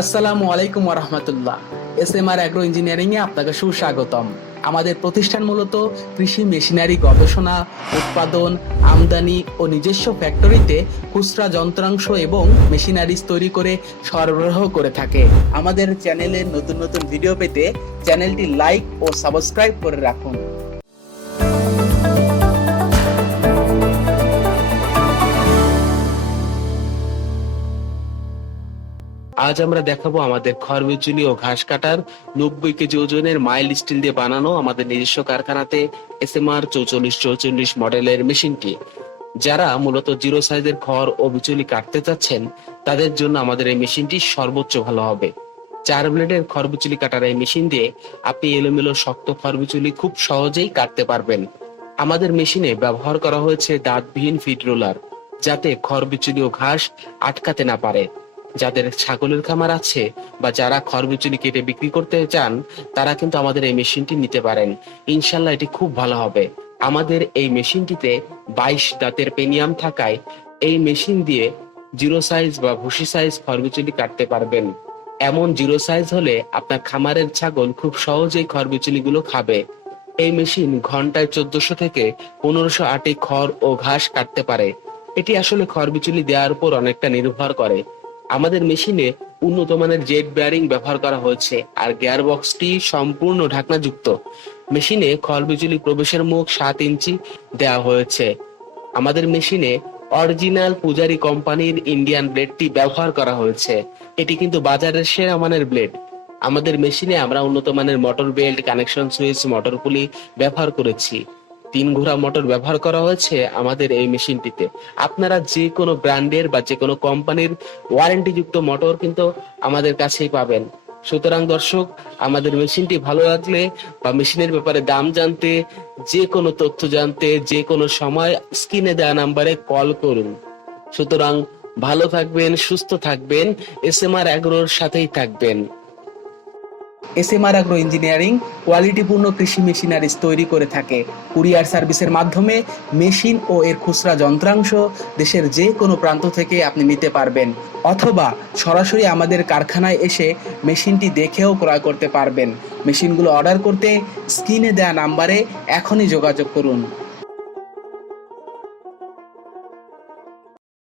আসসালামু আলাইকুম রহমতুল্লাহ। S M R agro engineering এ আপনাকে সুস্বাগতম। আমাদের প্রতিষ্ঠান মূলত কৃষি মেশিনারি গবেষণা, উৎপাদন, আমদানি ও নিজস্ব ফ্যাক্টরিতে খুচরা যন্ত্রাংশ এবং মেশিনারিজ তৈরি করে সরবরাহ করে থাকে। আমাদের চ্যানেলে নতুন নতুন ভিডিও পেতে চ্যানেলটি লাইক ও সাবস্ক্রাইব করে রাখুন। আজ আমরা দেখাবো আমাদের খড়বিচুলি ও ঘাস কাটার নব্বই কেজি ওজনের মাইল স্টিল দিয়ে বানানো আমাদের নিজস্ব কারখানাতে এস এম আর চৌচল্লিশ চৌচল্লিশ মডেলের মেশিনটি। যারা মূলত জিরো সাইজের খড় ও বিচুলি কাটতে চাচ্ছেন, তাদের জন্য আমাদের এই মেশিনটি সর্বোচ্চ ভালো হবে। চার ব্লেডের খড়বিচুলি কাটার এই মেশিন দিয়ে আপনি এলোমেলো শক্ত খড়বিচুলি খুব সহজেই কাটতে পারবেন। আমাদের মেশিনে ব্যবহার করা হয়েছে দাঁতবিহীন ফিড রোলার, যাতে খড়বিচুলি ও ঘাস আটকাতে না পারে। যাদের ছাগলের খামার আছে বা যারা খড়বিচুলি কেটে বিক্রি করতে চান, তারা কিন্তু আমাদের এই মেশিনটি নিতে পারেন। ইনশাল্লাহ এটি খুব ভালো হবে। আমাদের এই মেশিনটিতে বাইশ দাঁতের পেনিয়াম থাকায় এই মেশিন দিয়ে জিরো সাইজ বা ভুসি সাইজ খড়বিচুলি কাটতে পারবেন। এমন জিরো সাইজ হলে আপনার খামারের ছাগল খুব সহজেই খড়বিচুলি গুলো খাবে। এই মেশিন ঘন্টায় চোদ্দশো থেকে পনেরোশো আটি খড় ও ঘাস কাটতে পারে। এটি আসলে খড়বিচুলি দেওয়ার উপর অনেকটা নির্ভর করে। আমাদের মেশিনে উন্নত মানের জেট বেয়ারিং ব্যবহার করা হয়েছে আর গিয়ার বক্সটি সম্পূর্ণ ঢাকনাযুক্ত। মেশিনে খড়বিচুলি প্রবেশের মুখ সাত ইঞ্চি দেওয়া হয়েছে। আমাদের মেশিনে অরিজিনাল পূজারি কোম্পানির ইন্ডিয়ান ব্লেডটি ব্যবহার করা হয়েছে। এটি কিন্তু বাজারের সেরা মানের ব্লেড। আমাদের মেশিনে আমরা উন্নত মানের motor belt, connection switch, motor pulley ব্যবহার করেছি। তিন ঘোড়া মোটর ব্যবহার করা হয়েছে আমাদের এই মেশিনটিতে। আপনারা যে কোনো ব্র্যান্ডের বা যে কোনো কোম্পানির ওয়ারেন্টি যুক্ত মোটর কিন্তু আমাদের কাছেই পাবেন। সুতরাং দর্শক, আমাদের মেশিনটি ভালো লাগলে বা মেশিনের ব্যাপারে দাম জানতে, যে কোনো তথ্য জানতে, যে কোনো সময় স্ক্রিনে দেওয়া নাম্বারে কল করুন। সুতরাং ভালো থাকবেন, সুস্থ থাকবেন, এস এম আর অ্যাগ্রোর সাথেই থাকবেন। S M R agro engineering কোয়ালিটিপূর্ণ কৃষি মেশিনারিজ তৈরি করে থাকে। কুরিয়ার সার্ভিসের মাধ্যমে মেশিন ও এর খুচরা যন্ত্রাংশ দেশের যে কোনো প্রান্ত থেকে আপনি নিতে পারবেন। অথবা সরাসরি আমাদের কারখানায় এসে মেশিনটি দেখেও ক্রয় করতে পারবেন। মেশিনগুলো অর্ডার করতে স্ক্রিনে দেওয়া নাম্বারে এখনই যোগাযোগ করুন।